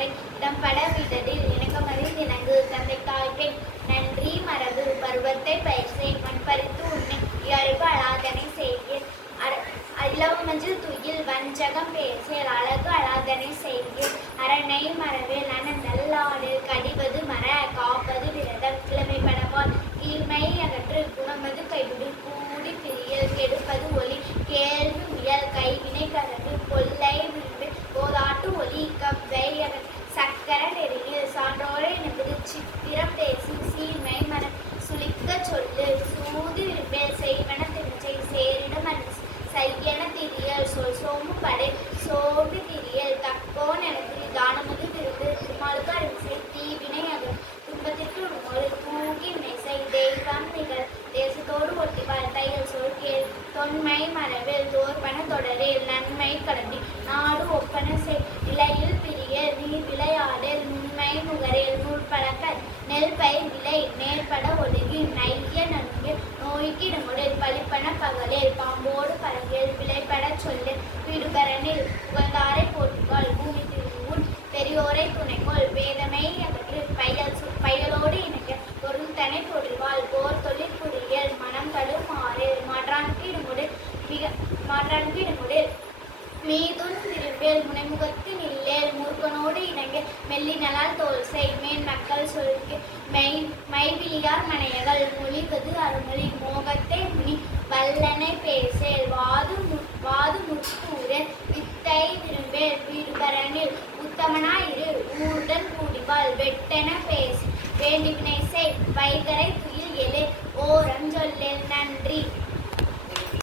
உரை இடம்பட விதடில் இணக்கமறிந்து இணங்கு தந்தை தாய்க்கை நன்றி மரபு பருவத்தை பயிர்சை மண் பறித்து உன்னை இயல்பு அலாதனை செய்கிறேன் இளவமஞ்சள் துயில் வஞ்சகம் பேசியல் அழகு அலாதனை செய்கிறேன் அரணை மரபில் நல்லாடில் கடிவது மர காப்பது விரதம் கிழமைப்படவால் கீழ்மை அகற்று குணமது கைவிடு கூடி பிரியல் கெடுப்பது ஒளி கேள்வி முயல் கைவினை கரடு கொல்லை விரும்பு போதாட்டு ஒளி கவ்வை சக்கர நெறியில் சான்றோரை நம்புது சித்திரம் பேசி சீர்மை மனம் சுளிக்க சொல்லு சூது விரும்பேல் செய்வன திருச்சை சேரிடம் செய்யன திரியல் சொல் சோம்பு படை சோம்பு திரியல் தக்கோன் எனக்கு தானமது விருது திருமாலுக்கு அரிசை தீவினை அகல் துன்பத்திற்கு ஒரு தூக்கி மெசை தெய்வம் நிகழ் தேசத்தோடு ஒட்டிவாள் தையல் சொல் கேள் தொன்மை மரபில் தோற்பன தொடரில் நன்மை கடந்தி நாடு ஒப்பன செய் இலையில் பிரியல் நீர் விளையாடல் நுண்மை முகரில் நூல் பழக்க நெல் பயிர் விலை நேர்பட ஒழுகி நைய நன்கு நோய்க்கு இடமுடில் பழிப்பன பகலில் பாம்போடு பழகில் விளைப்பட சொல்லு விடுபரனில் புகழ்ந்தாரை போட்டுக்கொள் பூமி திருவுன் பெரியோரை துணைக்கொள் வேதமை அகற்று பயலோடு இணைக்க பொருள் தனை பொழிவாள் போர் தொழில் புரியல் மனம் தடுமாறு மாற்றானுக்கு இடமுடில் மீதுன் திரும்பேல் முனைமுகத்து நில்லேல் மூர்க்கனோடு இணங்க மெல்லினலால் தோல் செய் மேன் மக்கள் சொல்கு மைவிலியார் மனையகள் மொழிவது அருமொழி மோகத்தை முனி வல்லனை பேசேல் வாது முற்கூரல் வித்தை விரும்பேல் வீடுபரனில் உத்தமனாயிரு ஊர்தன் கூடிவாள் வெட்டென பேசி வேண்டிவினை செய் வைகரை